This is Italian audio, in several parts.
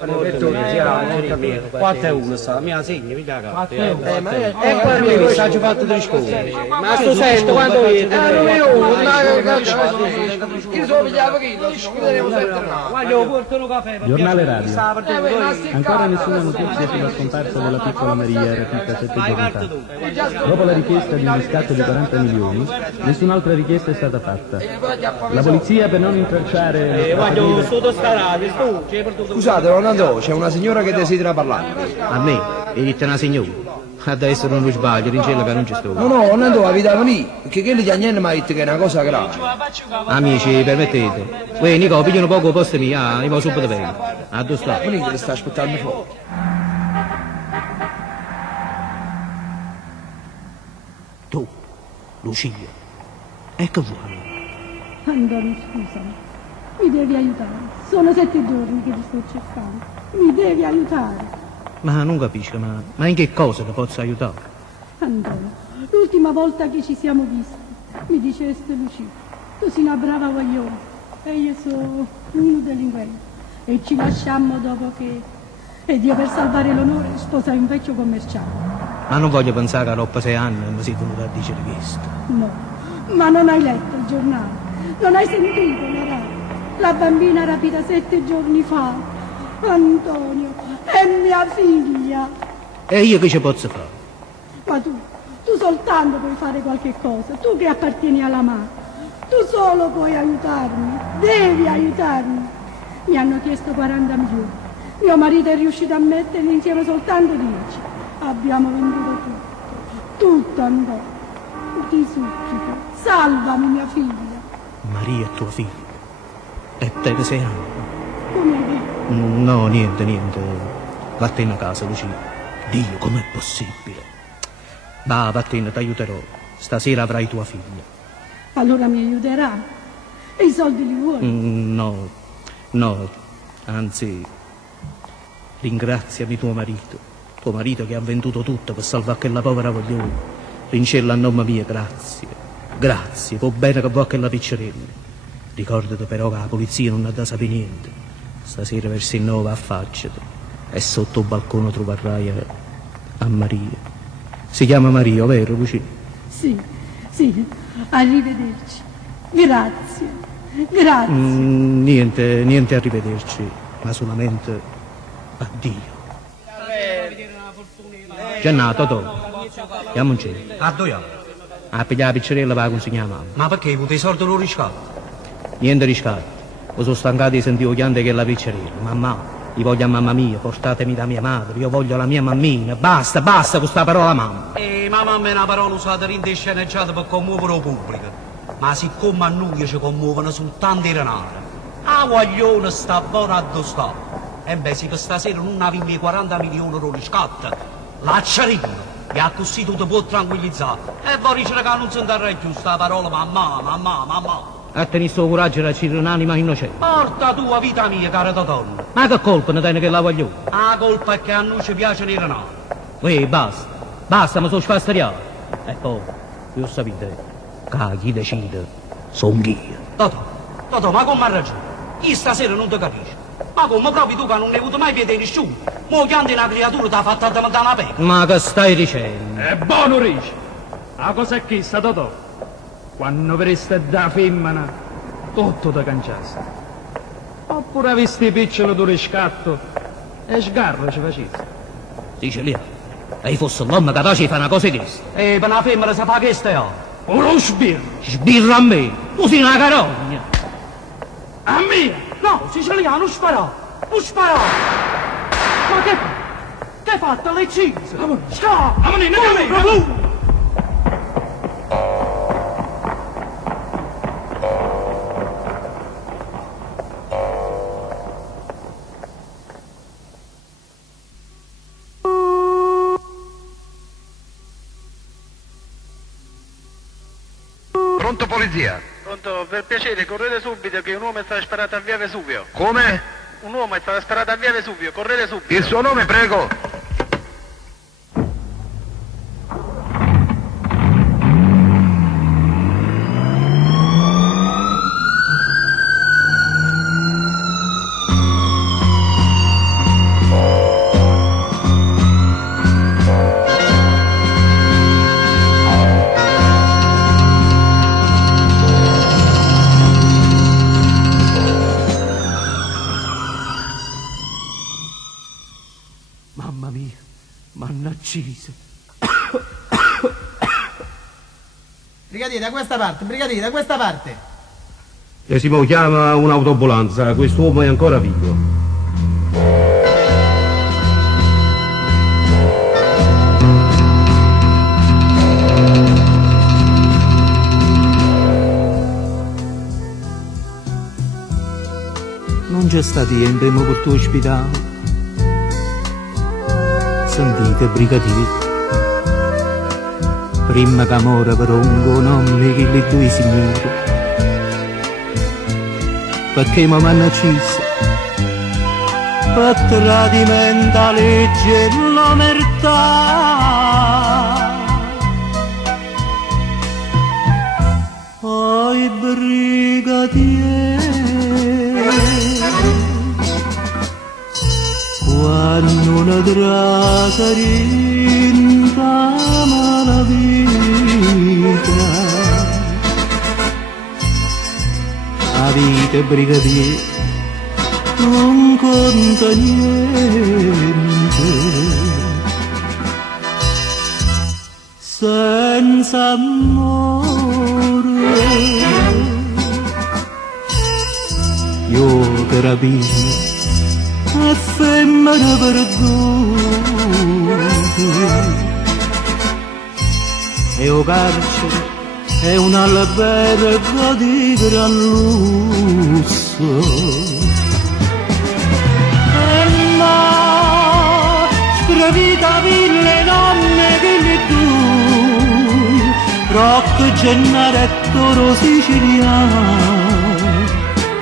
4-1 sta, mi segna, mi dà capo. E qua mi messaggio fatto 3 scuole. Ma sto sesto quando vedi? Io sono pigliato che non ci chiuderemo sempre. Guarda, portano caffè. Giornale radio. Ancora nessuna notizia sulla scomparsa della piccola Maria, rapita 7 giorni fa. Dopo la richiesta di un riscatto di 40 milioni, nessun'altra richiesta è stata fatta. La polizia, per non intralciare... Guarda, sotto sta radio, Scusate, non andò, c'è una signora che desidera parlare. A me? E dite una signora? Adesso non lo sbaglio, rincella che non ci sto. No, non andò, abitava lì, perché quelli di Agnello mi ha detto che è una cosa grave. Amici, permettete. Uè, Nico, pigliano poco posto mio, io vado subito bene. A dove sta? Venite, le sta aspettando fuori. Tu, Lucia, e che vuoi? Antonio, scusami, mi devi aiutare. Sono 7 giorni che ti sto cercando. Mi devi aiutare. Ma non capisco, ma in che cosa ti posso aiutare? Antonio, l'ultima volta che ci siamo visti, mi diceste Lucia, tu sei una brava guagliona e io sono un delinquente. E ci lasciammo dopo che... Ed io per salvare l'onore sposai un vecchio commerciante. Ma non voglio pensare che a dopo 6 anni mi sei venuto a dire questo. No, ma non hai letto il giornale, non hai sentito la radio. La bambina rapita 7 giorni fa. Antonio, è mia figlia. E io che ci posso fare? Ma tu soltanto puoi fare qualche cosa, tu che appartieni alla madre. Tu solo puoi aiutarmi, devi aiutarmi. Mi hanno chiesto 40 milioni. Mio marito è riuscito a metterli insieme soltanto 10. Abbiamo venduto tutto Antonio. Ti supplico, salvami mia figlia. Maria è tua figlia. E te che 6 anni? Come hai detto? No, niente. Vattene a casa, Lucia. Dio, com'è possibile? Va, vattene, ti aiuterò. Stasera avrai tua figlia. Allora mi aiuterà? E i soldi li vuoi? No. Anzi, ringraziami tuo marito. Tuo marito che ha venduto tutto per salvare quella povera voglione. Rincella a nome mio, grazie. Va bene che vuoi quella piccerella. Ricordati però che la polizia non ha da sapere niente. Stasera verso il 9 affacciati e sotto il balcone troverai a Maria. Si chiama Maria, vero Lucia? Sì, arrivederci. Grazie. Niente arrivederci, ma solamente addio. Giannato, andiamo in cielo. A dove? A pigliare la piccerella per la consegnare a mamma. Ma perché? I soldi non riscatto? Niente riscatto. Mi sono stancato di sentire chiante che è la piccerella. Mamma, io voglio a mamma mia, portatemi da mia madre, io voglio la mia mammina. Basta con questa parola mamma. Ma mamma è una parola usata in sceneggiata per commuovere il pubblico. Ma siccome a noi ci commuovono soltanto i renari, a guaglione sta buona a dove sta. E beh, se per stasera non avevi i 40 milioni di riscatto, l'acciarino. E a così tu ti puoi tranquillizzare. E voi dicere che non si intende più sta parola mamma. A tenere sto coraggio da cirere un'anima innocente. Porta tua vita mia, cara Totonna. Ma che colpa ne tiene che la voglio? La colpa è che a noi ci piacciono i renari. Basta, mi sono spasteriato. E poi, io sapete, che chi decide, sono io. Totò, ma come ha ragione? Chi stasera non ti capisce? Ma come proprio tu che non hai avuto mai piede di nessuno? Mo' chianti una creatura ti ha fatta da una pecora. Ma che stai dicendo? È buono, Ricci. La cosa è questa, Totò. Quando vereste da femmina, tutto ti cangiaste. Oppure avesti picciolo di riscatto e sgarro ci faceste. Dice lì, e fosse l'uomo capace di fare una cosa di questa. Per una femmina si fa questo, Uno sbirro. Sbirra a me, tu sei una carogna. A me! No, siciliano, non spara! Ma che hai fatto le cinze? Scappa! Pronto polizia? Pronto, per piacere, correte subito che un uomo è stato sparato a via Vesuvio. Come? Un uomo è stato sparato a via Vesuvio, correte subito. Il suo nome, prego? mamma mia, m'hanno ucciso. Brigadiere, da questa parte, brigadiere, da questa parte. E si chiama un'autoambulanza, quest'uomo è ancora vivo. Non c'è sta niente, ma per tuo ospitale. Sentite, brigadiere. Prima che muore per un nome che le due signore. Perché mi hanno ucciso. Per tradimento la legge e l'omertà. Oi, brigadiere. Quando una trasa rintama la vita, la vita brigadiere non conta niente, senza amore io carabino e femmina perduta e o carcere è un albergo di gran lusso e no stravita ville nonne che le due Rocco Gennaretto siciliano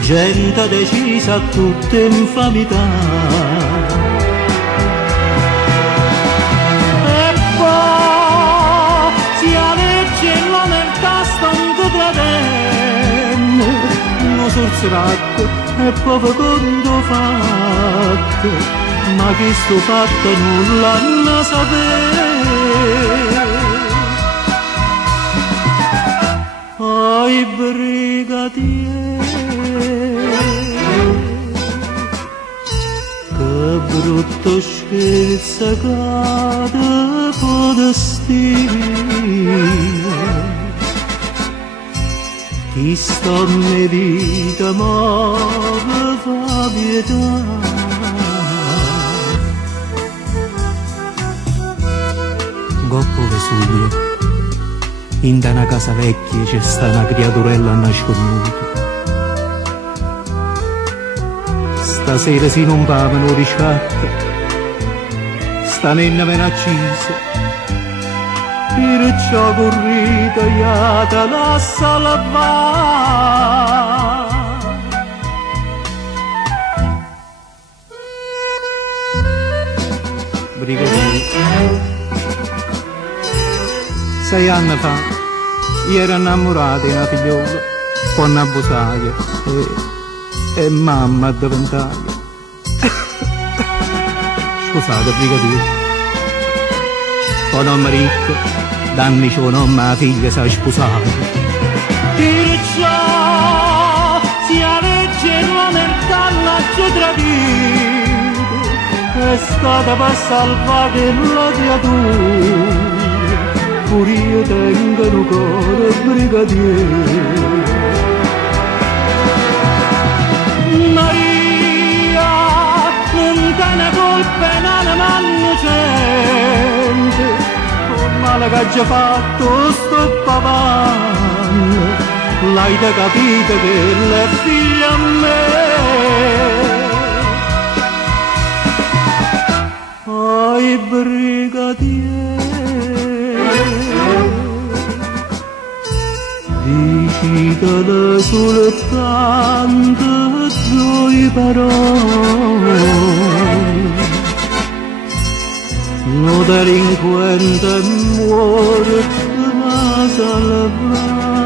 gente decisa a tutte infamità. E poi si legge l'omertà stanco tradenne, uno sorseratto e poi conto fatto, ma che sto fatto nulla non sapere. Oi brigadiere, che brutto scherzo cade podestino, chi sta in vita ma mi fa pietà. Goppo Vesuvio, in una casa vecchia c'è sta una creaturella nasconduta. Stasera si non pavano riscatta, sta nenna viene accisa, perciò corrita iata la salvare. Brigadiere, 6 anni fa io ero innamorato di una figliola con una busaia e mamma diventava. Scusate brigadiere, poi non mi ricco, d'anni c'è un uomo la figlia si è sposata. Perciò si legge l'omertà l'ha tradito, è stata per salvare la creatura. Pure io tengo un cuore brigadiere. Maria, non te ne colpa e non m'hanno gente, con male che ha già fatto sto pavanno, l'hai capito che è figlia a me. Oi brigadiere, dicitela soltanto due parole, lo delinquente muore ma salva.